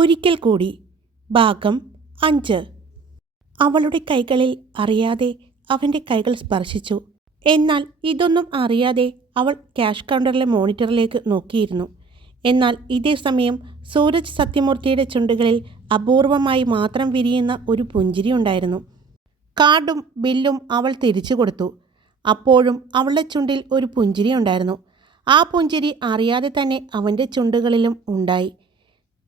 ഒരിക്കൽ കൂടി ഭാഗം അഞ്ച്. അവളുടെ കൈകളിൽ അറിയാതെ അവന്റെ കൈകൾ സ്പർശിച്ചു. എന്നാൽ ഇതൊന്നും അറിയാതെ അവൾ ക്യാഷ് കൗണ്ടറിലെ മോണിറ്ററിലേക്ക് നോക്കിയിരുന്നു. എന്നാൽ ഇതേ സമയം സൂരജ് സത്യമൂർത്തിയുടെ ചുണ്ടുകളിൽ അപൂർവമായി മാത്രം വിരിയുന്ന ഒരു പുഞ്ചിരി ഉണ്ടായിരുന്നു. കാർഡും ബില്ലും അവൾ തിരിച്ചു കൊടുത്തു. അപ്പോഴും അവളുടെ ചുണ്ടിൽ ഒരു പുഞ്ചിരി ഉണ്ടായിരുന്നു. ആ പുഞ്ചിരി അറിയാതെ തന്നെ അവന്റെ ചുണ്ടുകളിലും ഉണ്ടായി.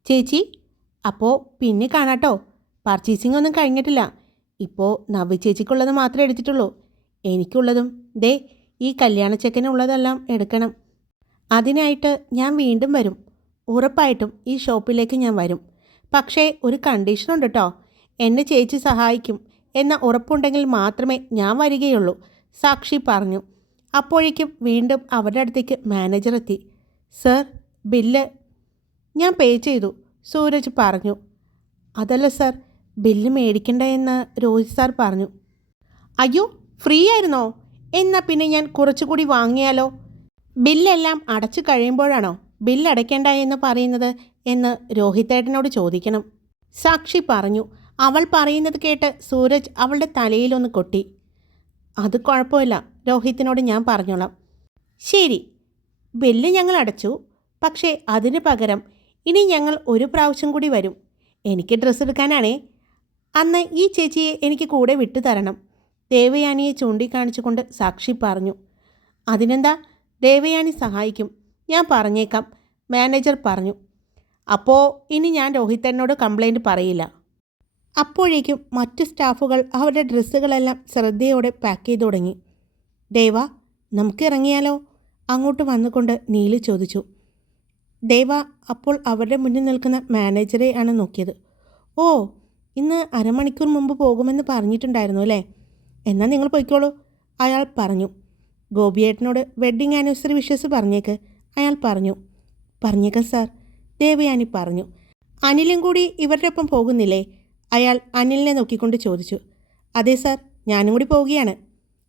ചേച്ചി അപ്പോൾ പിന്നെ കാണാട്ടോ. പർച്ചേസിംഗ് ഒന്നും കഴിഞ്ഞിട്ടില്ല. ഇപ്പോൾ നവ്യ ചേച്ചിക്കുള്ളത് മാത്രമേ എടുത്തിട്ടുള്ളൂ. എനിക്കുള്ളതും ദേ ഈ കല്യാണ ചെക്കനുള്ളതെല്ലാം എടുക്കണം. അതിനായിട്ട് ഞാൻ വീണ്ടും വരും. ഉറപ്പായിട്ടും ഈ ഷോപ്പിലേക്ക് ഞാൻ വരും. പക്ഷേ ഒരു കണ്ടീഷനുണ്ട് കേട്ടോ എന്നെ ചേച്ചി സഹായിക്കും എന്ന ഉറപ്പുണ്ടെങ്കിൽ മാത്രമേ ഞാൻ വരികയുള്ളൂ സാക്ഷി പറഞ്ഞു. അപ്പോഴേക്കും വീണ്ടും അവരുടെ അടുത്തേക്ക് മാനേജർ എത്തി. സർ ബില്ല് ഞാൻ പേ ചെയ്തു. സൂരജ് പറഞ്ഞു അതല്ല സർ ബില്ല് മേടിക്കണ്ട എന്ന് രോഹിത് സാർ പറഞ്ഞു. അയ്യോ ഫ്രീ ആയിരുന്നോ? എന്നാൽ പിന്നെ ഞാൻ കുറച്ചുകൂടി വാങ്ങിയാലോ? ബില്ലെല്ലാം അടച്ചു കഴിയുമ്പോഴാണോ ബില്ല് അടയ്ക്കേണ്ട എന്ന് പറയുന്നത്? എന്ന് രോഹിതേട്ടനോട് ചോദിക്കണം. സാക്ഷി പറഞ്ഞു അവൾ പറയുന്നത് കേട്ട് സൂരജ് അവളുടെ തലയിലൊന്ന് കൊട്ടി. അത് കുഴപ്പമില്ല രോഹിത്തിനോട് ഞാൻ പറഞ്ഞോളാം. ശരി ബില്ല് ഞങ്ങൾ അടച്ചു പക്ഷേ അതിന് പകരം ഇനി ഞങ്ങൾ ഒരു പ്രാവശ്യം കൂടി വരും. എനിക്ക് ഡ്രസ്സ് എടുക്കാനാണേ. അന്ന് ഈ ചേച്ചിയെ എനിക്ക് കൂടെ വിട്ടു തരണം. ദേവയാനിയെ ചൂണ്ടിക്കാണിച്ചുകൊണ്ട് സാക്ഷി പറഞ്ഞു. അതിനെന്താ? ദേവയാനി സഹായിക്കും. ഞാൻ പറഞ്ഞേക്കാം. മാനേജർ പറഞ്ഞു. അപ്പോൾ ഇനി ഞാൻ രോഹിതനോട് കംപ്ലൈന്റ് പറയില്ല. അപ്പോഴേക്കും മറ്റു സ്റ്റാഫുകൾ അവരുടെ ഡ്രസ്സുകളെല്ലാം ശ്രദ്ധയോടെ പാക്ക് ചെയ്തു തുടങ്ങി ദേവ നമുക്ക് ഇറങ്ങിയാലോ? അങ്ങോട്ട് വന്നുകൊണ്ട് നീലി ചോദിച്ചു. ദേവ അപ്പോൾ അവരുടെ മുന്നിൽ നിൽക്കുന്ന മാനേജറെ ആണ് നോക്കിയത്. ഓ ഇന്ന് അരമണിക്കൂർ മുമ്പ് പോകുമെന്ന് പറഞ്ഞിട്ടുണ്ടായിരുന്നു അല്ലേ? എന്നാൽ നിങ്ങൾ പോയിക്കോളൂ അയാൾ പറഞ്ഞു. ഗോപിയേട്ടനോട് വെഡ്ഡിങ് ആനിവേഴ്സറി വിഷസ് പറഞ്ഞേക്ക് അയാൾ പറഞ്ഞു. പറഞ്ഞേക്കാം സാർ ദേവയാനി പറഞ്ഞു. അനിലും കൂടി ഇവരുടെ ഒപ്പം പോകുന്നില്ലേ? അയാൾ അനിലിനെ നോക്കിക്കൊണ്ട് ചോദിച്ചു. അതെ സാർ ഞാനും കൂടി പോവുകയാണ്.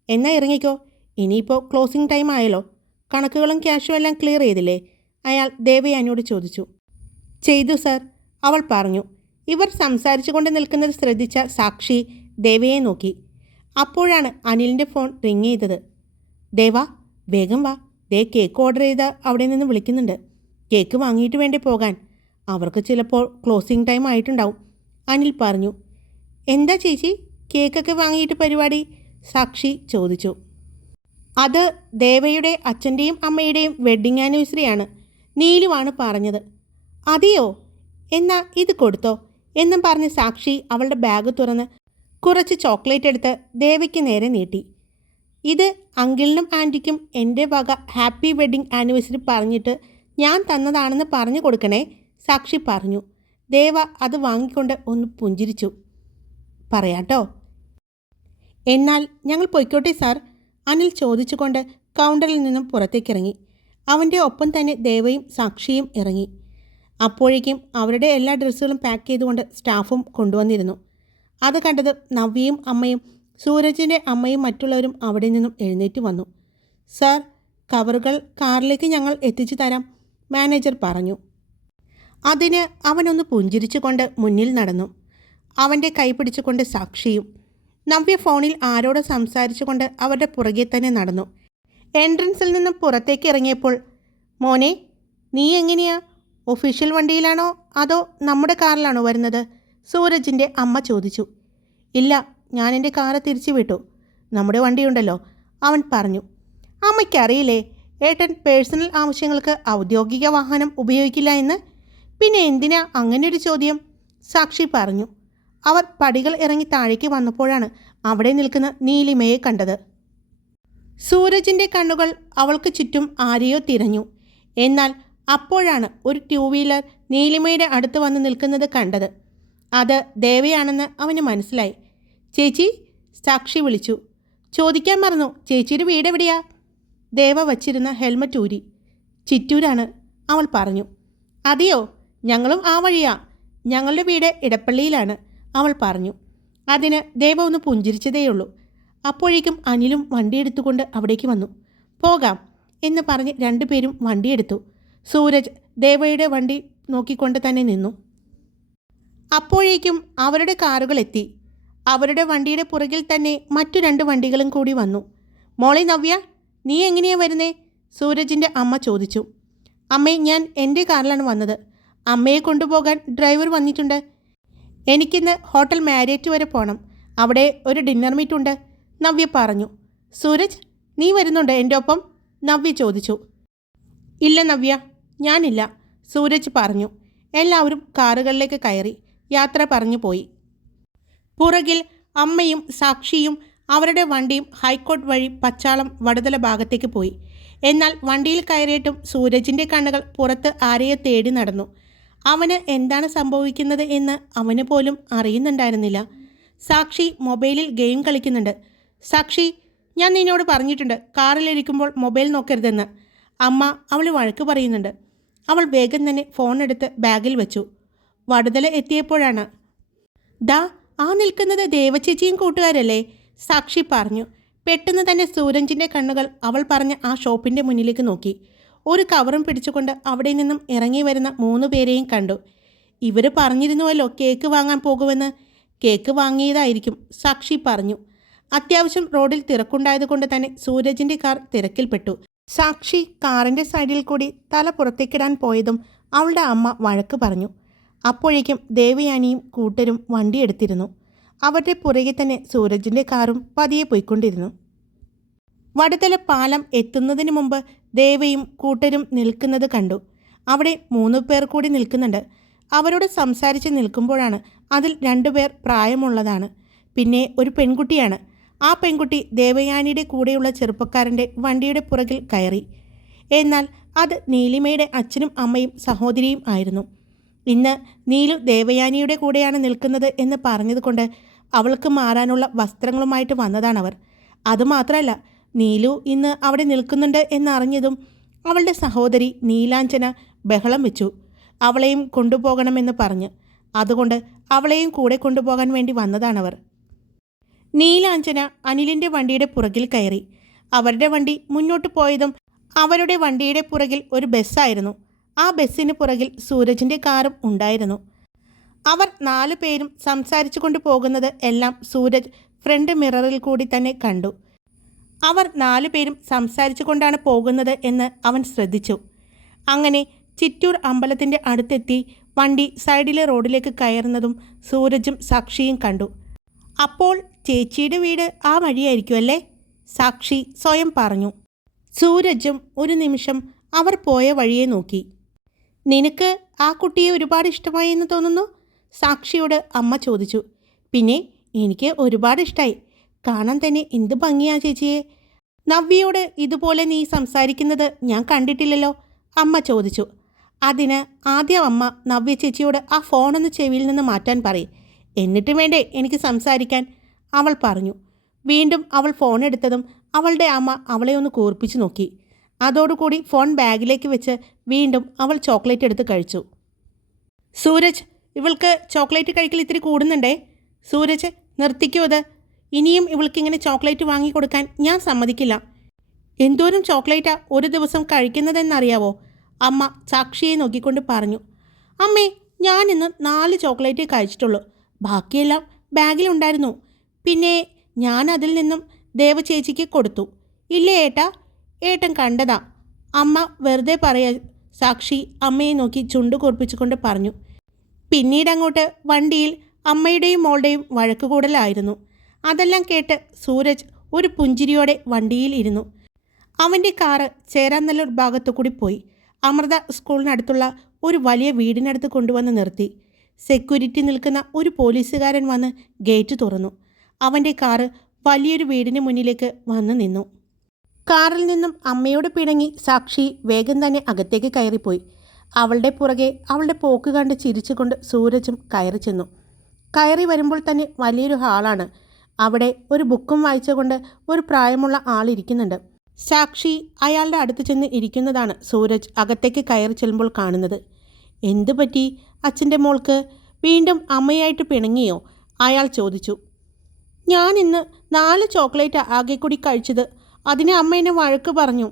എന്നാ ഇറങ്ങിക്കോ ഇനിയിപ്പോൾ ക്ലോസിംഗ് ടൈം ആയല്ലോ. കണക്കുകളും ക്യാഷും എല്ലാം ക്ലിയർ ചെയ്തില്ലേ? അയാൾ ദേവയാനിയോട് ചോദിച്ചു. ചെയ്തു സർ അവൾ പറഞ്ഞു. ഇവർ സംസാരിച്ചുകൊണ്ട് നിൽക്കുന്നത് ശ്രദ്ധിച്ച സാക്ഷി ദേവയെ നോക്കി. അപ്പോഴാണ് അനിലിന്റെ ഫോൺ റിങ് ചെയ്തത്. ദേവ വേഗം വാ. ദേ കേക്ക് ഓർഡർ ചെയ്ത അവിടെ നിന്ന് വിളിക്കുന്നുണ്ട്. കേക്ക് വാങ്ങിയിട്ട് വേണ്ടി പോകാൻ? അവർക്ക് ചിലപ്പോൾ ക്ലോസിംഗ് ടൈം ആയിട്ടുണ്ടാവും. അനിൽ പറഞ്ഞു. എന്താ ചേച്ചി? കേക്കൊക്കെ വാങ്ങിയിട്ട് പരിപാടി? സാക്ഷി ചോദിച്ചു. അത് ദേവയുടെ അച്ഛന്റെയും അമ്മയുടെയും വെഡ്ഡിങ് ആനിവേഴ്സറിയാണ് നീലുവാണ് പറഞ്ഞത്. അതെയോ? എന്നാ ഇത് കൊടുത്തോ? എന്നും പറഞ്ഞ് സാക്ഷി അവളുടെ ബാഗ് തുറന്ന് കുറച്ച് ചോക്ലേറ്റ് എടുത്ത് ദേവയ്ക്ക് നേരെ നീട്ടി. ഇത് അങ്കിളിനും ആന്റിക്കും എന്റെ വക ഹാപ്പി വെഡ്ഡിങ് ആനിവേഴ്സറി പറഞ്ഞിട്ട് ഞാൻ തന്നതാണെന്ന് പറഞ്ഞു കൊടുക്കണേ സാക്ഷി പറഞ്ഞു. ദേവ അത് വാങ്ങിക്കൊണ്ട് ഒന്ന് പുഞ്ചിരിച്ചു. പറയാട്ടോ. എന്നാൽ ഞങ്ങൾ പൊയ്ക്കോട്ടെ സാർ അനിൽ ചോദിച്ചുകൊണ്ട് കൗണ്ടറിൽ നിന്നും പുറത്തേക്കിറങ്ങി. അവന്റെ ഒപ്പം തന്നെ ദേവയും സാക്ഷിയും ഇറങ്ങി. അപ്പോഴേക്കും അവരുടെ എല്ലാ ഡ്രസ്സുകളും പാക്ക് ചെയ്തുകൊണ്ട് സ്റ്റാഫും കൊണ്ടുവന്നിരുന്നു. അത് കണ്ടത് നവ്യയും അമ്മയും സൂരജിന്റെ അമ്മയും മറ്റുള്ളവരും അവിടെ നിന്നും എഴുന്നേറ്റ് വന്നു. സർ കവറുകൾ കാറിലേക്ക് ഞങ്ങൾ എത്തിച്ചു തരാം മാനേജർ പറഞ്ഞു. അതിന് അവനൊന്ന് പുഞ്ചിരിച്ചുകൊണ്ട് മുന്നിൽ നടന്നു. അവന്റെ കൈ പിടിച്ചുകൊണ്ട് സാക്ഷിയും നവ്യ ഫോണിൽ ആരോട് സംസാരിച്ചുകൊണ്ട് അവരുടെ പുറകെ തന്നെ നടന്നു. എൻട്രൻസിൽ നിന്ന് പുറത്തേക്ക് ഇറങ്ങിയപ്പോൾ മോനെ നീ എങ്ങനെയാ? ഒഫീഷ്യൽ വണ്ടിയിലാണോ അതോ നമ്മുടെ കാറിലാണോ വരുന്നത്? സൂരജിന്റെ അമ്മ ചോദിച്ചു. ഇല്ല ഞാൻ എന്റെ കാറ് തിരിച്ചു വിട്ടു. നമ്മുടെ വണ്ടിയുണ്ടല്ലോ അവൻ പറഞ്ഞു. അമ്മയ്ക്കറിയില്ലേ ഏട്ടൻ പേഴ്സണൽ ആവശ്യങ്ങൾക്ക് ഔദ്യോഗിക വാഹനം ഉപയോഗിക്കില്ല എന്ന്? പിന്നെ എന്തിനാ അങ്ങനെയൊരു ചോദ്യം? സാക്ഷി പറഞ്ഞു. അവർ പടികൾ ഇറങ്ങി താഴേക്ക് വന്നപ്പോഴാണ് അവിടെ നിൽക്കുന്ന നീലിമയെ കണ്ടത്. സൂരജിന്റെ കണ്ണുകൾ അവൾക്ക് ചുറ്റും ആരെയോ തിരഞ്ഞു. എന്നാൽ അപ്പോഴാണ് ഒരു ടൂ വീലർ നീലിമയുടെ അടുത്ത് വന്ന് നിൽക്കുന്നത് കണ്ടത്. അത് ദേവയാണെന്ന് അവന് മനസ്സിലായി. ചേച്ചി സാക്ഷി വിളിച്ചു. ചോദിക്കാൻ മറന്നു. ചേച്ചിയുടെ വീട് എവിടെയാ? ദേവ വച്ചിരുന്ന ഹെൽമറ്റ് ഊരി. ചിറ്റൂരാണ് അവൾ പറഞ്ഞു. അതെയോ? ഞങ്ങളും ആ വഴിയാ. ഞങ്ങളുടെ വീട് ഇടപ്പള്ളിയിലാണ് അവൾ പറഞ്ഞു. അതിന് ദേവ ഒന്ന് പുഞ്ചിരിച്ചതേയുള്ളൂ. അപ്പോഴേക്കും അനിലും വണ്ടിയെടുത്തുകൊണ്ട് അവിടേക്ക് വന്നു. പോകാം എന്ന് പറഞ്ഞ് രണ്ടുപേരും വണ്ടിയെടുത്തു സൂരജ് ദേവയുടെ വണ്ടി നോക്കിക്കൊണ്ട് തന്നെ നിന്നു. അപ്പോഴേക്കും അവരുടെ കാറുകൾ എത്തി. അവരുടെ വണ്ടിയുടെ പുറകിൽ തന്നെ മറ്റു രണ്ട് വണ്ടികളും കൂടി വന്നു. മോളെ നവ്യ നീ എങ്ങനെയാ വരുന്നേ? സൂരജിന്റെ അമ്മ ചോദിച്ചു. അമ്മേ ഞാൻ എന്റെ കാറിലാണ് വന്നത്. അമ്മയെ കൊണ്ടുപോകാൻ ഡ്രൈവർ വന്നിട്ടുണ്ട്. എനിക്കിന്ന് ഹോട്ടൽ മാരിയറ്റ് വരെ പോകണം അവിടെ ഒരു ഡിന്നർ മീറ്റ് ഉണ്ട് നവ്യ പറഞ്ഞു. സൂരജ് നീ വരുന്നുണ്ട്? എന്റെ ഒപ്പം? നവ്യ ചോദിച്ചു. ഇല്ല നവ്യ ഞാനില്ല സൂരജ് പറഞ്ഞു. എല്ലാവരും കാറുകളിലേക്ക് കയറി യാത്ര പറഞ്ഞു പോയി. പുറകിൽ അമ്മയും സാക്ഷിയും അവരുടെ വണ്ടിയും ഹൈക്കോർട്ട് വഴി പച്ചാളം വടതല ഭാഗത്തേക്ക് പോയി. എന്നാൽ വണ്ടിയിൽ കയറിയിട്ടും സൂരജിന്റെ കണ്ണുകൾ പുറത്ത് ആരെയോ തേടി നടന്നു. അവന് എന്താണ് സംഭവിക്കുന്നത് എന്ന് അവന് പോലും അറിയുന്നുണ്ടായിരുന്നില്ല. സാക്ഷി മൊബൈലിൽ ഗെയിം കളിക്കുന്നുണ്ട്. സാക്ഷി ഞാൻ നിന്നോട് പറഞ്ഞിട്ടുണ്ട് കാറിലിരിക്കുമ്പോൾ മൊബൈൽ നോക്കരുതെന്ന്. അമ്മ അവൾ വഴക്ക് പറയുന്നുണ്ട്. അവൾ വേഗം തന്നെ ഫോൺ എടുത്ത് ബാഗിൽ വെച്ചു. വടുതല എത്തിയപ്പോഴാണ്. ദാ ആ നിൽക്കുന്നത് ദേവചേച്ചിയും കൂട്ടുകാരല്ലേ? സാക്ഷി പറഞ്ഞു. പെട്ടെന്ന് തന്നെ സൂരജിന്റെ കണ്ണുകൾ അവൾ പറഞ്ഞ ആ ഷോപ്പിന്റെ മുന്നിലേക്ക് നോക്കി. ഒരു കവറും പിടിച്ചുകൊണ്ട് അവിടെ നിന്നും ഇറങ്ങി വരുന്ന മൂന്ന് പേരെയും കണ്ടു. ഇവർ പറഞ്ഞിരുന്നുവല്ലോ കേക്ക് വാങ്ങാൻ പോകുമെന്ന്. കേക്ക് വാങ്ങിയതായിരിക്കും സാക്ഷി പറഞ്ഞു. അത്യാവശ്യം റോഡിൽ തിരക്കുണ്ടായതുകൊണ്ട് തന്നെ സൂരജിന്റെ കാർ തിരക്കിൽപ്പെട്ടു. സാക്ഷി കാറിന്റെ സൈഡിൽ കൂടി തല പുറത്തേക്കിടാൻ പോയതും അവളുടെ അമ്മ വഴക്ക് പറഞ്ഞു. അപ്പോഴേക്കും ദേവയാനിയും കൂട്ടരും വണ്ടിയെടുത്തിരുന്നു അവരുടെ പുറകെ തന്നെ സൂരജിന്റെ കാറും പതിയെ പോയിക്കൊണ്ടിരുന്നു. വടതല പാലം എത്തുന്നതിന് മുമ്പ് ദേവയും കൂട്ടരും നിൽക്കുന്നത് കണ്ടു. അവിടെ മൂന്ന് പേർ കൂടി നിൽക്കുന്നുണ്ട്. അവരോട് സംസാരിച്ച് നിൽക്കുമ്പോഴാണ് അതിൽ രണ്ടുപേർ പ്രായമുള്ളതാണ്. പിന്നെ ഒരു പെൺകുട്ടിയാണ്. ആ പെൺകുട്ടി ദേവയാനിയുടെ കൂടെയുള്ള ചെറുപ്പക്കാരന്റെ വണ്ടിയുടെ പുറകിൽ കയറി. എന്നാൽ അത് നീലിമയുടെ അച്ഛനും അമ്മയും സഹോദരിയും ആയിരുന്നു. ഇന്ന് നീലു ദേവയാനിയുടെ കൂടെയാണ് നിൽക്കുന്നത് എന്ന് പറഞ്ഞതുകൊണ്ട് അവൾക്ക് മാറാനുള്ള വസ്ത്രങ്ങളുമായിട്ട് വന്നതാണവർ. അതുമാത്രമല്ല നീലു ഇന്ന് അവിടെ നിൽക്കുന്നുണ്ട് എന്നറിഞ്ഞതും അവളുടെ സഹോദരി നീലാഞ്ചന ബഹളം വെച്ചു. അവളെയും കൊണ്ടുപോകണമെന്ന് പറഞ്ഞ്. അതുകൊണ്ട് അവളെയും കൂടെ കൊണ്ടുപോകാൻ വേണ്ടി വന്നതാണവർ. നീലാഞ്ചന അനിലിന്റെ വണ്ടിയുടെ പുറകിൽ കയറി. അവരുടെ വണ്ടി മുന്നോട്ട് പോയതും അവരുടെ വണ്ടിയുടെ പുറകിൽ ഒരു ബസ്സായിരുന്നു. ആ ബസ്സിന് പുറകിൽ സൂരജിന്റെ കാറും ഉണ്ടായിരുന്നു. അവർ നാലു പേരും സംസാരിച്ചു കൊണ്ട് പോകുന്നത് എല്ലാം സൂരജ് ഫ്രണ്ട് മിററിൽ കൂടി തന്നെ കണ്ടു. അവർ നാലു പേരും സംസാരിച്ചു കൊണ്ടാണ് പോകുന്നത് എന്ന് അവൻ ശ്രദ്ധിച്ചു. അങ്ങനെ ചിറ്റൂർ അമ്പലത്തിന്റെ അടുത്തെത്തി വണ്ടി സൈഡിലെ റോഡിലേക്ക് കയറുന്നതും സൂരജും സാക്ഷിയും കണ്ടു. അപ്പോൾ ചേച്ചിയുടെ വീട് ആ വഴിയായിരിക്കും അല്ലേ? സാക്ഷി സ്വയം പറഞ്ഞു. സൂരജും ഒരു നിമിഷം അവർ പോയ വഴിയെ നോക്കി. നിനക്ക് ആ കുട്ടിയെ ഒരുപാട് ഇഷ്ടമായി എന്ന് തോന്നുന്നു? സാക്ഷിയോട് അമ്മ ചോദിച്ചു. പിന്നെ എനിക്ക് ഒരുപാട് ഇഷ്ടമായി കാണാൻ തന്നെ എന്ത് ഭംഗിയാ ചേച്ചിയെ. നവ്യയോട് ഇതുപോലെ നീ സംസാരിക്കുന്നത് ഞാൻ കണ്ടിട്ടില്ലല്ലോ. അമ്മ ചോദിച്ചു. അതിന് ആദ്യം അമ്മ നവ്യ ചേച്ചിയോട് ആ ഫോണൊന്ന് ചെവിയിൽ നിന്ന് മാറ്റാൻ പറയും. എന്നിട്ട് വേണ്ടേ എനിക്ക് സംസാരിക്കാൻ? അവൾ പറഞ്ഞു. വീണ്ടും അവൾ ഫോൺ എടുത്തതും അവളുടെ അമ്മ അവളെ ഒന്ന് കൂർപ്പിച്ചു നോക്കി. അതോടുകൂടി ഫോൺ ബാഗിലേക്ക് വെച്ച് വീണ്ടും അവൾ ചോക്ലേറ്റ് എടുത്ത് കഴിച്ചു. സൂരജ് ഇവൾക്ക് ചോക്ലേറ്റ് കഴിക്കൽ ഇത്തിരി കൂടുന്നുണ്ടേ? സൂരജ് നിർത്തിക്കോ അത്. ഇനിയും ഇവൾക്കിങ്ങനെ ചോക്ലേറ്റ് വാങ്ങി കൊടുക്കാൻ ഞാൻ സമ്മതിക്കില്ല. എന്തോരം ചോക്ലേറ്റാ ഒരു ദിവസം കഴിക്കുന്നതെന്നറിയാവോ? അമ്മ സാക്ഷിയെ നോക്കിക്കൊണ്ട് പറഞ്ഞു. അമ്മേ ഞാനിന്ന് നാല് ചോക്ലേറ്റ് കഴിച്ചിട്ടുള്ളൂ. ബാക്കിയെല്ലാം ബാഗിലുണ്ടായിരുന്നു. പിന്നെ ഞാൻ അതിൽ നിന്നും ദേവചേച്ചിക്ക് കൊടുത്തു. ഇല്ലേ ഏട്ടാ? ഏട്ടൻ കണ്ടതാ. അമ്മ വെറുതെ പറയാ സാക്ഷി അമ്മയെ നോക്കി ചുണ്ടു കുറിപ്പിച്ചുകൊണ്ട് പറഞ്ഞു. പിന്നീട് അങ്ങോട്ട് വണ്ടിയിൽ അമ്മയുടെയും മോളുടെയും വഴക്കുകൂടലായിരുന്നു. അതെല്ലാം കേട്ട് സൂരജ് ഒരു പുഞ്ചിരിയോടെ വണ്ടിയിൽ ഇരുന്നു. അവന്റെ കാറ് ചേരാനല്ലൂർ ഭാഗത്തു കൂടി പോയി. അമൃത സ്കൂളിനടുത്തുള്ള ഒരു വലിയ വീടിനടുത്ത് കൊണ്ടുവന്ന് നിർത്തി. സെക്യൂരിറ്റി നിൽക്കുന്ന ഒരു പോലീസുകാരൻ വന്ന് ഗേറ്റ് തുറന്നു. അവന്റെ കാറ് വലിയൊരു വീടിന് മുന്നിലേക്ക് വന്നു നിന്നു. കാറിൽ നിന്നും അമ്മയോട് പിണങ്ങി സാക്ഷി വേഗം തന്നെ അകത്തേക്ക് കയറിപ്പോയി. അവളുടെ പുറകെ അവളുടെ പോക്ക് കണ്ട് ചിരിച്ചുകൊണ്ട് സൂരജും കയറി ചെന്നു. കയറി വരുമ്പോൾ തന്നെ വലിയൊരു ഹാളാണ്. അവിടെ ഒരു ബുക്കും വായിച്ചുകൊണ്ട് ഒരു പ്രായമുള്ള ആളിരിക്കുന്നുണ്ട് സാക്ഷി അയാളുടെ അടുത്ത് ചെന്ന് ഇരിക്കുന്നതാണ് സൂരജ് അകത്തേക്ക് കയറി ചെല്ലുമ്പോൾ കാണുന്നത്. എന്തു പറ്റി അച്ഛന്റെ മോൾക്ക് വീണ്ടും അമ്മയായിട്ട് പിണങ്ങിയോ? അയാൾ ചോദിച്ചു. ഞാൻ ഇന്ന് നാല് ചോക്ലേറ്റ് ആകെ കൂടി കഴിച്ചത് അതിന് അമ്മ എന്നെ വഴക്ക് പറഞ്ഞു.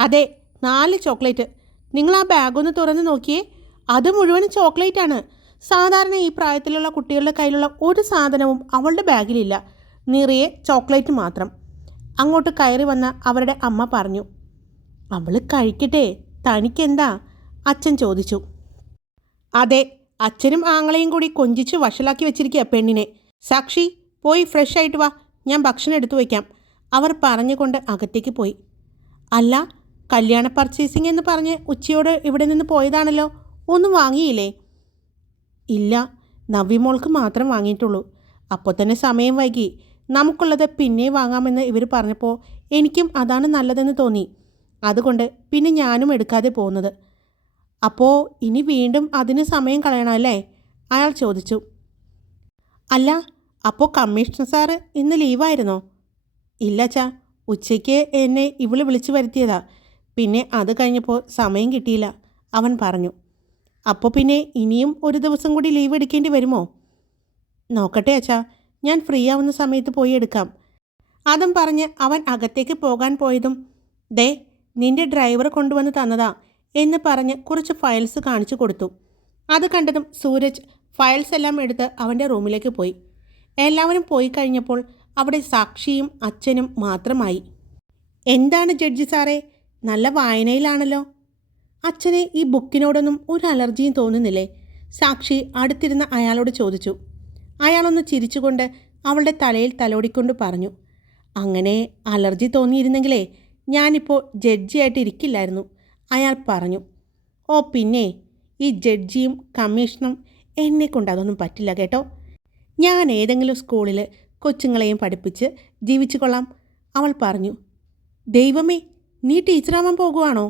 അതെ നാല് ചോക്ലേറ്റ്. നിങ്ങൾ ആ ബാഗ് ഒന്ന് തുറന്ന് നോക്കിയേ. അത് മുഴുവൻ ചോക്ലേറ്റ് ആണ്. സാധാരണ ഈ പ്രായത്തിലുള്ള കുട്ടികളുടെ കയ്യിലുള്ള ഒരു സാധനവും അവളുടെ ബാഗിലില്ല. നിറയെ ചോക്ലേറ്റ് മാത്രം. അങ്ങോട്ട് കയറി വന്ന അവരുടെ അമ്മ പറഞ്ഞു അവൾ കഴിക്കട്ടെ തനിക്കെന്താ? അച്ഛൻ ചോദിച്ചു. അതെ അച്ഛനും ആങ്ങളെയും കൂടി കൊഞ്ചിച്ച് വഷളാക്കി വെച്ചിരിക്കുക പെണ്ണിനെ. സാക്ഷി പോയി ഫ്രഷ് ആയിട്ട് വാ. ഞാൻ ഭക്ഷണം എടുത്തു വയ്ക്കാം. അവർ പറഞ്ഞുകൊണ്ട് അകത്തേക്ക് പോയി. അല്ല കല്യാണ പർച്ചേസിംഗ് എന്ന് പറഞ്ഞ് ഉച്ചയോട് ഇവിടെ നിന്ന് പോയതാണല്ലോ. ഒന്നും വാങ്ങിയില്ലേ? ഇല്ല നവ്യമോൾക്ക് മാത്രം വാങ്ങിയിട്ടുള്ളൂ. അപ്പോൾ തന്നെ സമയം വൈകി. നമുക്കുള്ളത് പിന്നെ വാങ്ങാമെന്ന് ഇവർ പറഞ്ഞപ്പോൾ എനിക്കും അതാണ് നല്ലതെന്ന് തോന്നി. അതുകൊണ്ട് പിന്നെ ഞാനും എടുക്കാതെ പോകുന്നത്. അപ്പോൾ ഇനി വീണ്ടും അതിന് സമയം കളയണമല്ലേ അയാൾ ചോദിച്ചു. അല്ല അപ്പോൾ കമ്മീഷണർ സാറ് ഇന്ന് ലീവായിരുന്നോ ഇല്ല ചാ ഉച്ചയ്ക്ക് എന്നെ ഇവൾ വിളിച്ചു വരുത്തിയതാ. പിന്നെ അത് കഴിഞ്ഞപ്പോൾ സമയം കിട്ടിയില്ല അവൻ പറഞ്ഞു. അപ്പോൾ പിന്നെ ഇനിയും ഒരു ദിവസം കൂടി ലീവ് എടുക്കേണ്ടി വരുമോ? നോക്കട്ടെ അച്ഛാ ഞാൻ ഫ്രീ ആവുന്ന സമയത്ത് പോയി എടുക്കാം. അതും പറഞ്ഞ് അവൻ അകത്തേക്ക് പോകാൻ പോയതും ദേ നിന്റെ ഡ്രൈവർ കൊണ്ടുവന്ന് തന്നതാ എന്ന് പറഞ്ഞ് കുറച്ച് ഫയൽസ് കാണിച്ചു കൊടുത്തു. അത് കണ്ടതും സൂരജ് ഫയൽസ് എല്ലാം എടുത്ത് അവന്റെ റൂമിലേക്ക് പോയി. എല്ലാവരും പോയി കഴിഞ്ഞപ്പോൾ അവിടെ സാക്ഷിയും അച്ഛനും മാത്രമായി. എന്താണ് ജഡ്ജി സാറേ? നല്ല വായനയിലാണല്ലോ. അച്ഛനെ ഈ ബുക്കിനോടൊന്നും ഒരു അലർജിയും തോന്നുന്നില്ലേ? സാക്ഷി അടുത്തിരുന്ന അയാളോട് ചോദിച്ചു. അയാളൊന്ന് ചിരിച്ചുകൊണ്ട് അവളുടെ തലയിൽ തലോടിക്കൊണ്ട് പറഞ്ഞു. അങ്ങനെ അലർജി തോന്നിയിരുന്നെങ്കിലേ ഞാനിപ്പോൾ ജഡ്ജിയായിട്ട് ഇരിക്കില്ലായിരുന്നു അയാൾ പറഞ്ഞു. ഓ പിന്നെ ഈ ജഡ്ജിയും കമ്മീഷനും എന്നെ കൊണ്ട് അതൊന്നും പറ്റില്ല കേട്ടോ. ഞാൻ ഏതെങ്കിലും സ്കൂളിൽ കൊച്ചുങ്ങളെയും പഠിപ്പിച്ച് ജീവിച്ചു കൊള്ളാം. അവൾ പറഞ്ഞു ദൈവമേ നീ ടീച്ചറാവാൻ പോകുവാണോ?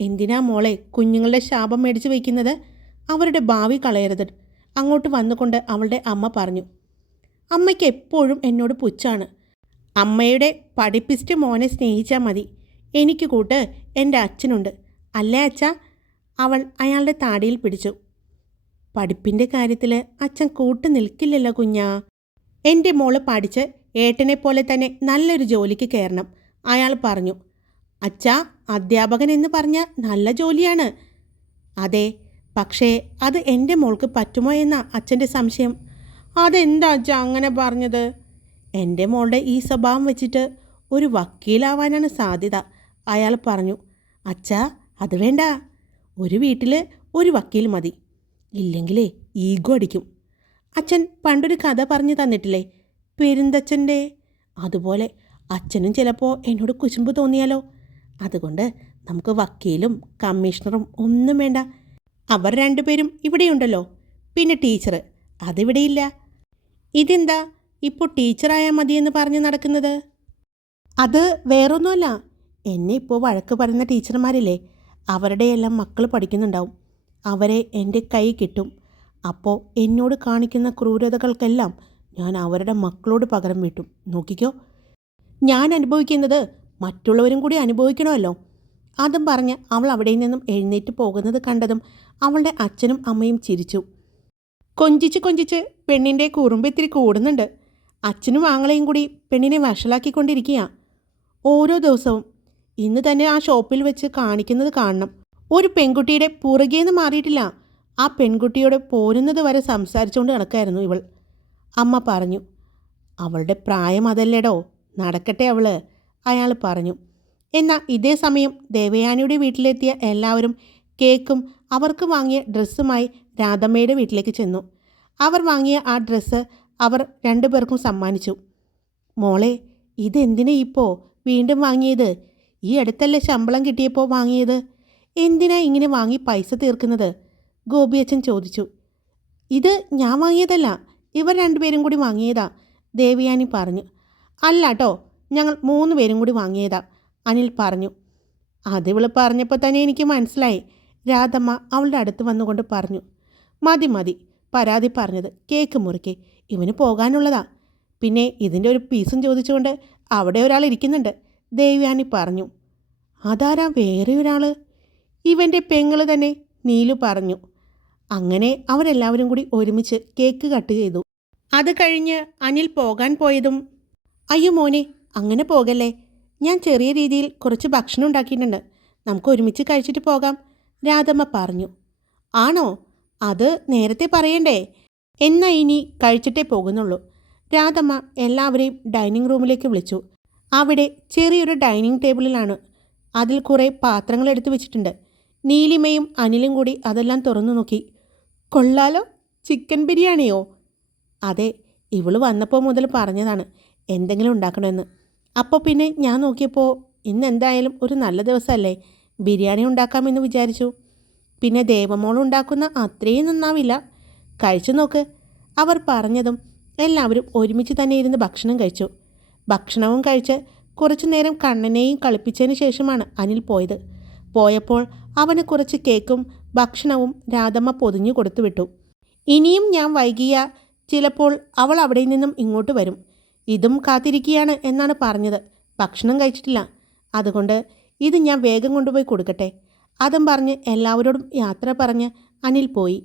എന്തിനാ മോളെ കുഞ്ഞുങ്ങളുടെ ശാപം മേടിച്ച് വയ്ക്കുന്നത്? അവരുടെ ഭാവി കളയരുത്. അങ്ങോട്ട് വന്നുകൊണ്ട് അവളുടെ അമ്മ പറഞ്ഞു അമ്മയ്ക്ക് എപ്പോഴും എന്നോട് പുച്ഛാണ്. അമ്മയുടെ പഠിപ്പിസ്റ്റ് മോനെ സ്നേഹിച്ചാൽ മതി. എനിക്ക് കൂട്ട് എന്റെ അച്ഛനുണ്ട്. അല്ലേ അച്ഛ? അവൾ അയാളുടെ താടിയിൽ പിടിച്ചു. പഠിപ്പിന്റെ കാര്യത്തിൽ അച്ഛൻ കൂട്ടു നിൽക്കില്ലല്ലോ കുഞ്ഞാ. എന്റെ മോൾ പഠിച്ച് ഏട്ടനെ പോലെ തന്നെ നല്ലൊരു ജോലിക്ക് കയറണം അയാൾ പറഞ്ഞു അച്ഛാ അധ്യാപകൻ എന്ന് പറഞ്ഞ നല്ല ജോലിയാണ്. അതെ പക്ഷേ അത് എന്റെ മോൾക്ക് പറ്റുമോ എന്ന അച്ഛന്റെ സംശയം. അതെന്താ അച്ഛാ അങ്ങനെ പറഞ്ഞത്? എന്റെ മോളുടെ ഈ സ്വഭാവം വെച്ചിട്ട് ഒരു വക്കീലാവാനാണ് സാധ്യത. അയാൾ പറഞ്ഞു അച്ഛാ അത് വേണ്ട. ഒരു വീട്ടിൽ ഒരു വക്കീൽ മതി. ഇല്ലെങ്കിലേ ഈഗോ അടിക്കും. അച്ഛൻ പണ്ടൊരു കഥ പറഞ്ഞു തന്നിട്ടില്ലേ? പെരുന്തച്ഛന്റെ? അതുപോലെ അച്ഛനും ചിലപ്പോൾ എന്നോട് കുശുമ്പ് തോന്നിയാലോ? അതുകൊണ്ട് നമുക്ക് വക്കീലും കമ്മീഷണറും ഒന്നും വേണ്ട. അവർ രണ്ടുപേരും ഇവിടെയുണ്ടല്ലോ. പിന്നെ ടീച്ചർ അതിവിടെയില്ല. ഇതെന്താ? ഇപ്പോൾ ടീച്ചറായാൽ മതിയെന്ന് പറഞ്ഞ് നടക്കുന്നത്? അത് വേറൊന്നുമല്ല. എന്നെ ഇപ്പോൾ വഴക്ക് പറയുന്ന ടീച്ചർമാരില്ലേ? അവരുടെയെല്ലാം മക്കൾ പഠിക്കുന്നുണ്ടാവും. അവരെ എന്റെ കൈ കിട്ടും. അപ്പോൾ എന്നോട് കാണിക്കുന്ന ക്രൂരതകൾക്കെല്ലാം ഞാൻ അവരുടെ മക്കളോട് പകരം വീട്ടും. നോക്കിക്കോ. ഞാൻ അനുഭവിക്കുന്നത് മറ്റുള്ളവരും കൂടി അനുഭവിക്കണമല്ലോ. അതും പറഞ്ഞ് അവൾ അവിടെ നിന്നും എഴുന്നേറ്റ് പോകുന്നത് കണ്ടതും അവളുടെ അച്ഛനും അമ്മയും ചിരിച്ചു. കൊഞ്ചിച്ച് കൊഞ്ചിച്ച് പെണ്ണിന്റെ കുറുമ്പ് ഇത്തിരി കൂടുന്നുണ്ട്. അച്ഛനും ആങ്ങളെയും കൂടി പെണ്ണിനെ വഷളാക്കിക്കൊണ്ടിരിക്കുക ഓരോ ദിവസവും ഇന്ന് തന്നെ ആ ഷോപ്പിൽ വെച്ച് കാണിക്കുന്നത് കാണണം. ഒരു പെൺകുട്ടിയുടെ പുറകേന്ന് മാറിയിട്ടില്ല. ആ പെൺകുട്ടിയോട് പോരുന്നത് വരെ സംസാരിച്ചുകൊണ്ട് നടക്കായിരുന്നു ഇവൾ. അമ്മ പറഞ്ഞു അവളുടെ പ്രായം അതല്ലേടോ നടക്കട്ടെ അവൾ അയാൾ പറഞ്ഞു. എന്നാൽ ഇതേ സമയം ദേവയാനിയുടെ വീട്ടിലെത്തിയ എല്ലാവരും കേക്കും അവർക്ക് വാങ്ങിയ ഡ്രസ്സുമായി രാധമ്മയുടെ വീട്ടിലേക്ക് ചെന്നു. അവർ വാങ്ങിയ ആ ഡ്രസ്സ് അവർ രണ്ടുപേർക്കും സമ്മാനിച്ചു. മോളെ ഇതെന്തിനാ ഇപ്പോൾ വീണ്ടും വാങ്ങിയത്? ഈ അടുത്തല്ലേ ശമ്പളം കിട്ടിയപ്പോൾ വാങ്ങിയത്? എന്തിനാ ഇങ്ങനെ വാങ്ങി പൈസ തീർക്കുന്നത്? ഗോപിയച്ഛൻ ചോദിച്ചു. ഇത് ഞാൻ വാങ്ങിയതല്ല ഇവർ രണ്ടുപേരും കൂടി വാങ്ങിയതാ ദേവിയാനി പറഞ്ഞു. അല്ല കേട്ടോ ഞങ്ങൾ മൂന്ന് പേരും കൂടി വാങ്ങിയതാ അനിൽ പറഞ്ഞു. അത് ഇവൾ പറഞ്ഞപ്പോൾ തന്നെ എനിക്ക് മനസ്സിലായി. രാധമ്മ അവളുടെ അടുത്ത് വന്നുകൊണ്ട് പറഞ്ഞു. മതി മതി പരാതി പറഞ്ഞത് കേക്ക് മുറിക്ക് ഇവന് പോകാനുള്ളതാ. പിന്നെ ഇതിന്റെ ഒരു പീസും ചോദിച്ചുകൊണ്ട് അവിടെ ഒരാൾ ഇരിക്കുന്നുണ്ട് ദേവ്യാനി പറഞ്ഞു. അതാരാ വേറെ ഒരാൾ ഇവന്റെ പെങ്ങൾ തന്നെ നീലു പറഞ്ഞു. അങ്ങനെ അവരെല്ലാവരും കൂടി ഒരുമിച്ച് കേക്ക് കട്ട് ചെയ്തു. അത് കഴിഞ്ഞ് അനിൽ പോകാൻ പോയതും അയ്യോ മോനെ അങ്ങനെ പോകല്ലേ? ഞാൻ ചെറിയ രീതിയിൽ കുറച്ച് ഭക്ഷണം ഉണ്ടാക്കിയിട്ടുണ്ട്. നമുക്ക് ഒരുമിച്ച് കഴിച്ചിട്ട് പോകാം രാധമ്മ പറഞ്ഞു. ആണോ? അത് നേരത്തെ പറയണ്ടേ? എന്നാ ഇനി കഴിച്ചിട്ടേ പോകുന്നുള്ളൂ. രാധമ്മ എല്ലാവരെയും ഡൈനിങ് റൂമിലേക്ക് വിളിച്ചു. അവിടെ ചെറിയൊരു ഡൈനിങ് ടേബിളിലാണ്. അതിൽ കുറേ പാത്രങ്ങൾ എടുത്തു വെച്ചിട്ടുണ്ട്. നീലിമയും അനിലും കൂടി അതെല്ലാം തുറന്നു നോക്കി. കൊള്ളാലോ ചിക്കൻ ബിരിയാണിയോ? അതെ ഇവൾ വന്നപ്പോൾ മുതൽ പറഞ്ഞതാണ് എന്തെങ്കിലും ഉണ്ടാക്കണമെന്ന്. അപ്പോൾ പിന്നെ ഞാൻ നോക്കിയപ്പോൾ ഇന്ന് എന്തായാലും ഒരു നല്ല ദിവസമല്ലേ ബിരിയാണി ഉണ്ടാക്കാമെന്ന് വിചാരിച്ചു. പിന്നെ ദേവമോൾ ഉണ്ടാക്കുന്ന അത്രയും നന്നാവില്ല. കഴിച്ചു നോക്ക്. അവർ പറഞ്ഞതും എല്ലാവരും ഒരുമിച്ച് തന്നെ ഇരുന്ന് ഭക്ഷണം കഴിച്ചു. ഭക്ഷണവും കഴിച്ച് കുറച്ചു നേരം കണ്ണനെയും കളിപ്പിച്ചതിന് ശേഷമാണ് അനിൽ പോയത്. പോയപ്പോൾ അവന് കുറച്ച് കേക്കും ഭക്ഷണവും രാധമ്മ പൊതിഞ്ഞു കൊടുത്തുവിട്ടു. ഇനിയും ഞാൻ വൈകിയ ചിലപ്പോൾ അവൾ അവിടെ നിന്നും ഇങ്ങോട്ട് വരും. ഇതും കാത്തിരിക്കുകയാണ് എന്നാണ് പറഞ്ഞത്. ഭക്ഷണം കഴിച്ചിട്ടില്ല. അതുകൊണ്ട് ഇത് ഞാൻ വേഗം കൊണ്ടുപോയി കൊടുക്കട്ടെ. അതും പറഞ്ഞ് എല്ലാവരോടും യാത്ര പറഞ്ഞ് അനിൽ പോയി.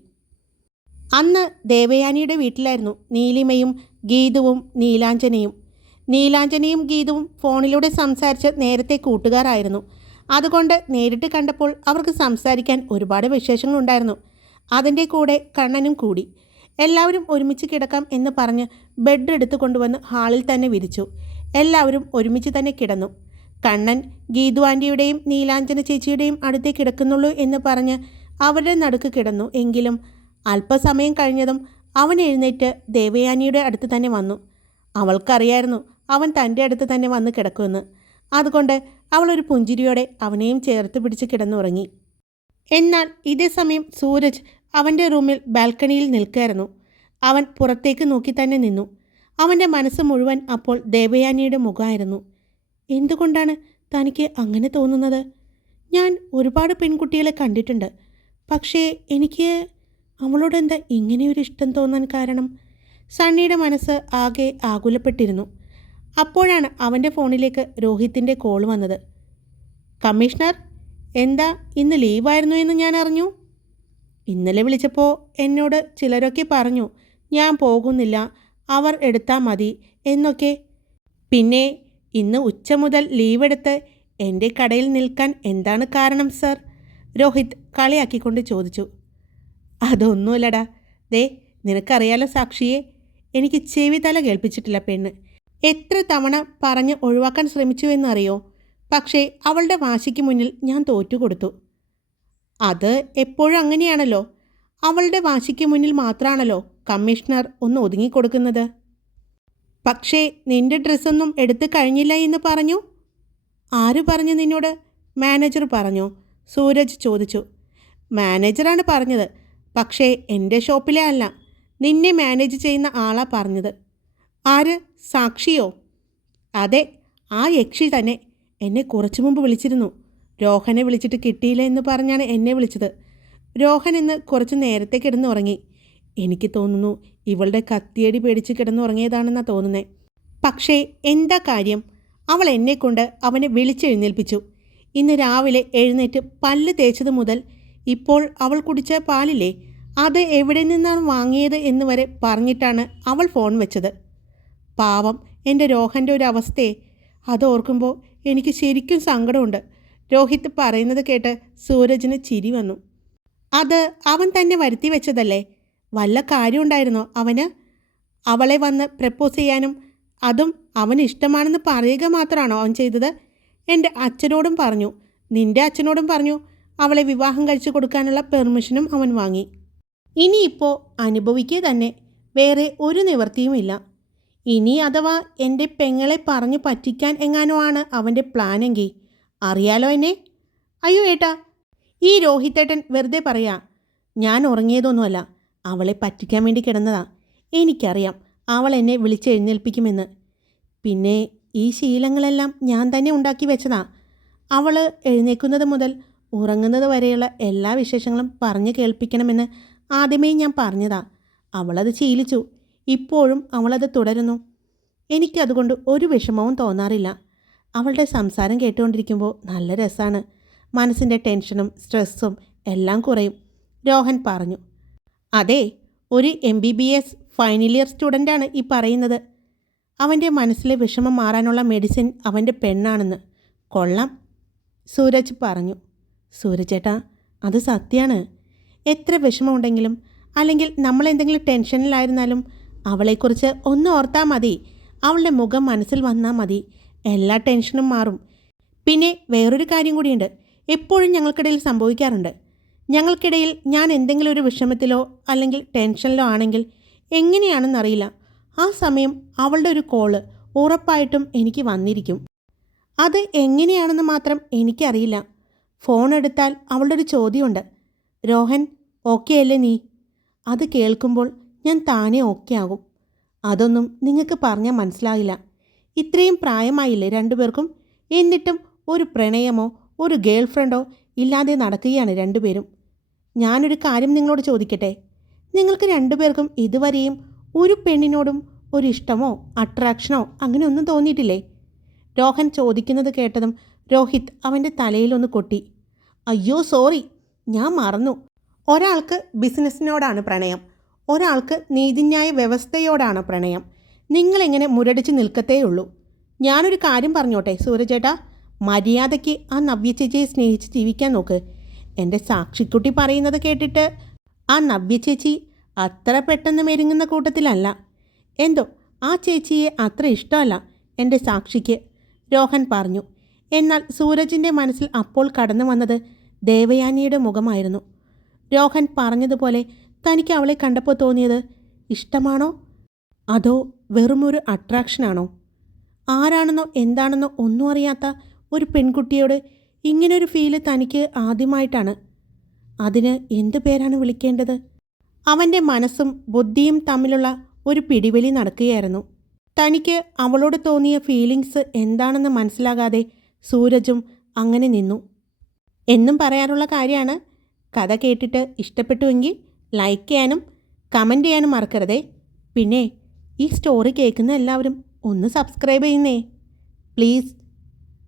അന്ന് ദേവയാനിയുടെ വീട്ടിലായിരുന്നു നീലിമയും ഗീതുവും നീലാഞ്ജനയും. നീലാഞ്ജനയും ഗീതുവും ഫോണിലൂടെ സംസാരിച്ച് നേരത്തെ കൂട്ടുകാരായിരുന്നു. അതുകൊണ്ട് നേരിട്ട് കണ്ടപ്പോൾ അവർക്ക് സംസാരിക്കാൻ ഒരുപാട് വിശേഷങ്ങളുണ്ടായിരുന്നു. അതിന്റെ കൂടെ കണ്ണനും കൂടി. എല്ലാവരും ഒരുമിച്ച് കിടക്കാം എന്ന് പറഞ്ഞ് ബെഡ് എടുത്തു കൊണ്ടുവന്ന് ഹാളിൽ തന്നെ വിരിച്ചു. എല്ലാവരും ഒരുമിച്ച് തന്നെ കിടന്നു. കണ്ണൻ ഗീതു ആന്റിയുടെയും നീലാഞ്ജന ചേച്ചിയുടെയും അടുത്തേ കിടക്കുന്നുള്ളൂ എന്ന് പറഞ്ഞ് അവരുടെ നടുക്ക് കിടന്നു. എങ്കിലും അല്പസമയം കഴിഞ്ഞതും അവൻ എഴുന്നേറ്റ് ദേവയാനിയുടെ അടുത്ത് തന്നെ വന്നു. അവൾക്കറിയായിരുന്നു അവൻ തന്റെ അടുത്ത് തന്നെ വന്ന് കിടക്കുമെന്ന്. അതുകൊണ്ട് അവൾ ഒരു പുഞ്ചിരിയോടെ അവനെയും ചേർത്ത് പിടിച്ച് കിടന്നുറങ്ങി. എന്നാൽ ഇതേ സമയം സൂരജ് അവന്റെ റൂമിൽ ബാൽക്കണിയിൽ നിൽക്കായിരുന്നു. അവൻ പുറത്തേക്ക് നോക്കി തന്നെ നിന്നു. അവന്റെ മനസ്സ് മുഴുവൻ അപ്പോൾ ദേവയാനിയുടെ മുഖമായിരുന്നു എന്തുകൊണ്ടാണ് തനിക്ക് അങ്ങനെ തോന്നുന്നത്? ഞാൻ ഒരുപാട് പെൺകുട്ടികളെ കണ്ടിട്ടുണ്ട്. പക്ഷേ എനിക്ക് അവളോട് എന്താ ഇങ്ങനെയൊരു ഇഷ്ടം തോന്നാൻ കാരണം? സണ്ണിയുടെ മനസ്സ് ആകെ ആകുലപ്പെട്ടിരുന്നു. അപ്പോഴാണ് അവന്റെ ഫോണിലേക്ക് രോഹിത്തിന്റെ കോൾ വന്നത്. കമ്മീഷണർ എന്താ ഇന്ന് ലീവായിരുന്നു എന്ന് ഞാൻ അറിഞ്ഞു? ഇന്നലെ വിളിച്ചപ്പോൾ എന്നോട് ചിലരൊക്കെ പറഞ്ഞു ഞാൻ പോകുന്നില്ല അവർ എടുത്താൽ മതി എന്നൊക്കെ. പിന്നെ ഇന്ന് ഉച്ച മുതൽ ലീവെടുത്ത് എന്റെ കടയിൽ നിൽക്കാൻ എന്താണ് കാരണം സർ? രോഹിത് കളിയാക്കിക്കൊണ്ട് ചോദിച്ചു. അതൊന്നുമില്ലടാ. ദേ നിനക്കറിയാലോ സാക്ഷിയെ എനിക്ക് ചെവി തല കേൾപ്പിച്ചിട്ടില്ല പെണ്ണ്. എത്ര തവണ പറഞ്ഞ് ഒഴിവാക്കാൻ ശ്രമിച്ചു എന്നറിയോ? പക്ഷേ അവളുടെ വാശിക്ക് മുന്നിൽ ഞാൻ തോറ്റുകൊടുത്തു അത് എപ്പോഴും അങ്ങനെയാണല്ലോ. അവളുടെ വാശിക്ക് മുന്നിൽ മാത്രമാണല്ലോ കമ്മീഷണർ ഒന്ന് ഒതുങ്ങിക്കൊടുക്കുന്നത് പക്ഷേ നിന്റെ ഡ്രസ്സൊന്നും എടുത്തു കഴിഞ്ഞില്ല എന്ന് പറഞ്ഞു? ആര് പറഞ്ഞു നിന്നോട്? മാനേജർ പറഞ്ഞു. സൂരജ് ചോദിച്ചു. മാനേജറാണ് പറഞ്ഞത്. പക്ഷേ എന്റെ ഷോപ്പിലെ അല്ല. നിന്നെ മാനേജ് ചെയ്യുന്ന ആളാ പറഞ്ഞത്. ആര്? സാക്ഷിയോ? അതെ ആ യക്ഷി തന്നെ എന്നെ കുറച്ചു മുമ്പ് വിളിച്ചിരുന്നു. രോഹനെ വിളിച്ചിട്ട് കിട്ടിയില്ല എന്ന് പറഞ്ഞാണ് എന്നെ വിളിച്ചത്. രോഹൻ എന്ന് കുറച്ച് നേരത്തെ കിടന്നുറങ്ങി. എനിക്ക് തോന്നുന്നു ഇവളുടെ കത്തിയടി പേടിച്ച് കിടന്നുറങ്ങിയതാണെന്നാണ് തോന്നുന്നത് പക്ഷേ എന്താ കാര്യം? അവൾ എന്നെക്കൊണ്ട് അവനെ വിളിച്ചെഴുന്നേൽപ്പിച്ചു. ഇന്ന് രാവിലെ എഴുന്നേറ്റ് പല്ല് തേച്ചത് മുതൽ ഇപ്പോൾ അവൾ കുടിച്ച പാലില്ലേ? അത് എവിടെ നിന്നാണ് വാങ്ങിയത് എന്ന് വരെ പറഞ്ഞിട്ടാണ് അവൾ ഫോൺ വെച്ചത്. പാവം എന്റെ രോഹന്റെ ഒരു അവസ്ഥയെ അതോർക്കുമ്പോൾ എനിക്ക് ശരിക്കും സങ്കടമുണ്ട്. രോഹിത് പറയുന്നത് കേട്ട് സൂരജിന് ചിരി വന്നു. അത് അവൻ തന്നെ വരുത്തി വെച്ചതല്ലേ? വല്ല കാര്യമുണ്ടായിരുന്നോ അവന്? അവളെ വന്ന് പ്രപ്പോസ് ചെയ്യാനും അതും അവന് ഇഷ്ടമാണെന്ന് പറയുക മാത്രമാണോ അവൻ ചെയ്തത്? എന്റെ അച്ഛനോടും പറഞ്ഞു. നിന്റെ അച്ഛനോടും പറഞ്ഞു. അവളെ വിവാഹം കഴിച്ചു കൊടുക്കാനുള്ള പെർമിഷനും അവൻ വാങ്ങി. ഇനിയിപ്പോൾ അനുഭവിക്കുക തന്നെ. വേറെ ഒരു നിവൃത്തിയുമില്ല. ഇനി അഥവാ എന്റെ പെങ്ങളെ പറഞ്ഞു പറ്റിക്കാൻ എങ്ങാനോ ആണ് അവന്റെ പ്ലാനെങ്കിൽ അറിയാലോ എന്നെ? അയ്യോ ഏട്ടാ ഈ രോഹിത്തേട്ടൻ വെറുതെ പറയാ ഞാൻ ഉറങ്ങിയതൊന്നുമല്ല അവളെ പറ്റിക്കാൻ വേണ്ടി കിടന്നതാ. എനിക്കറിയാം അവൾ എന്നെ വിളിച്ചെഴുന്നേൽപ്പിക്കുമെന്ന്. പിന്നെ ഈ ശീലങ്ങളെല്ലാം ഞാൻ തന്നെ ഉണ്ടാക്കി വെച്ചതാ. അവൾ എഴുന്നേക്കുന്നത് മുതൽ ഉറങ്ങുന്നത് വരെയുള്ള എല്ലാ വിശേഷങ്ങളും പറഞ്ഞു കേൾപ്പിക്കണമെന്ന് ആദ്യമേ ഞാൻ പറഞ്ഞതാ. അവളത് ശീലിച്ചു. ഇപ്പോഴും അവളത് തുടരുന്നു. എനിക്കതുകൊണ്ട് ഒരു വിഷമവും തോന്നാറില്ല. അവളുടെ സംസാരം കേട്ടുകൊണ്ടിരിക്കുമ്പോൾ നല്ല രസമാണ് മനസ്സിന്റെ ടെൻഷനും സ്ട്രെസ്സും എല്ലാം കുറയും. രോഹൻ പറഞ്ഞു. അതെ ഒരു M B B S final year സ്റ്റുഡന്റാണ് ഈ പറയുന്നത്. അവന്റെ മനസ്സിലെ വിഷമം മാറാനുള്ള മെഡിസിൻ അവന്റെ പെണ്ണാണെന്ന്. കൊള്ളാം. സൂരജ് പറഞ്ഞു. സൂരജേട്ടാ അത് സത്യമാണ്. എത്ര വിഷമമുണ്ടെങ്കിലും അല്ലെങ്കിൽ നമ്മൾ എന്തെങ്കിലും ടെൻഷനിലായിരുന്നാലും അവളെക്കുറിച്ച് ഒന്ന് ഓർത്താൽ മതി. അവളുടെ മുഖം മനസ്സിൽ വന്നാൽ മതി. എല്ലാ ടെൻഷനും മാറും. പിന്നെ വേറൊരു കാര്യം കൂടിയുണ്ട്. എപ്പോഴും ഞങ്ങൾക്കിടയിൽ സംഭവിക്കാറുണ്ട്. ഞങ്ങൾക്കിടയിൽ ഞാൻ എന്തെങ്കിലും ഒരു വിഷമത്തിലോ അല്ലെങ്കിൽ ടെൻഷനിലോ ആണെങ്കിൽ എങ്ങനെയാണെന്നറിയില്ല. ആ സമയം അവളുടെ ഒരു കോൾ ഉറപ്പായിട്ടും എനിക്ക് വന്നിരിക്കും. അത് എങ്ങനെയാണെന്ന് മാത്രം എനിക്കറിയില്ല. ഫോൺ എടുത്താൽ അവളുടെ ഒരു ചോദ്യമുണ്ട്. രോഹൻ ഓക്കെ അല്ലേ നീ? അത് കേൾക്കുമ്പോൾ ഞാൻ താനേ ഓക്കെ ആകും. അതൊന്നും നിങ്ങൾക്ക് പറഞ്ഞാൽ മനസ്സിലാകില്ല. ഇത്രയും പ്രായമായില്ലേ രണ്ടുപേർക്കും? എന്നിട്ടും ഒരു പ്രണയമോ ഒരു ഗേൾ ഫ്രണ്ടോ ഇല്ലാതെ നടക്കുകയാണ് രണ്ടുപേരും. ഞാനൊരു കാര്യം നിങ്ങളോട് ചോദിക്കട്ടെ? നിങ്ങൾക്ക് രണ്ടുപേർക്കും ഇതുവരെയും ഒരു പെണ്ണിനോടും ഒരു ഇഷ്ടമോ അട്രാക്ഷനോ അങ്ങനെ ഒന്നും തോന്നിയിട്ടില്ലേ? രോഹൻ ചോദിക്കുന്നത് കേട്ടതും രോഹിത് അവന്റെ തലയിലൊന്ന് കൊട്ടി. അയ്യോ സോറി ഞാൻ മറന്നു. ഒരാൾക്ക് ബിസിനസ്സിനോടാണ് പ്രണയം. ഒരാൾക്ക് നീതിന്യായ വ്യവസ്ഥയോടാണ് പ്രണയം. നിങ്ങളിങ്ങനെ മുരടിച്ച് നിൽക്കത്തേയുള്ളൂ. ഞാനൊരു കാര്യം പറഞ്ഞോട്ടെ സൂരജേട്ടാ. മര്യാദയ്ക്ക് ആ നവ്യ ചേച്ചിയെ സ്നേഹിച്ച് ജീവിക്കാൻ നോക്ക്. എന്റെ സാക്ഷിക്കുട്ടി പറയുന്നത് കേട്ടിട്ട് ആ നവ്യ ചേച്ചി അത്ര പെട്ടെന്ന് മെരുങ്ങുന്ന കൂട്ടത്തിലല്ല. എന്തോ ആ ചേച്ചിയെ അത്ര ഇഷ്ടമല്ല എന്റെ സാക്ഷിക്ക്. രോഹൻ പറഞ്ഞു. എന്നാൽ സൂരജിന്റെ മനസ്സിൽ അപ്പോൾ കടന്നു വന്നത് ദേവയാനിയുടെ മുഖമായിരുന്നു. രോഹൻ പറഞ്ഞതുപോലെ തനിക്ക് അവളെ കണ്ടപ്പോൾ തോന്നിയത് ഇഷ്ടമാണോ? അതോ വെറുമൊരു അട്രാക്ഷനാണോ? ആരാണെന്നോ എന്താണെന്നോ ഒന്നും അറിയാത്ത ഒരു പെൺകുട്ടിയോട് ഇങ്ങനൊരു ഫീൽ തനിക്ക് ആദ്യമായിട്ടാണ്. അതിന് എന്ത് പേരാണ് വിളിക്കേണ്ടത്? അവന്റെ മനസ്സും ബുദ്ധിയും തമ്മിലുള്ള ഒരു പിടിവലി നടക്കുകയായിരുന്നു. തനിക്ക് അവളോട് തോന്നിയ ഫീലിങ്സ് എന്താണെന്ന് മനസ്സിലാകാതെ സൂരജും അങ്ങനെ നിന്നു. എന്നും പറയാനുള്ള കാര്യമാണ്. കഥ കേട്ടിട്ട് ഇഷ്ടപ്പെട്ടുവെങ്കിൽ ലൈക്ക് ചെയ്യാനും കമന്റ് ചെയ്യാനും മറക്കരുതേ. പിന്നെ ഈ സ്റ്റോറി കേൾക്കുന്ന എല്ലാവരും ഒന്ന് സബ്സ്ക്രൈബ് ചെയ്യുന്നേ. പ്ലീസ്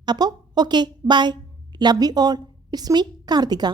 അപ്പോൾ okay bye love you all it's me Karthika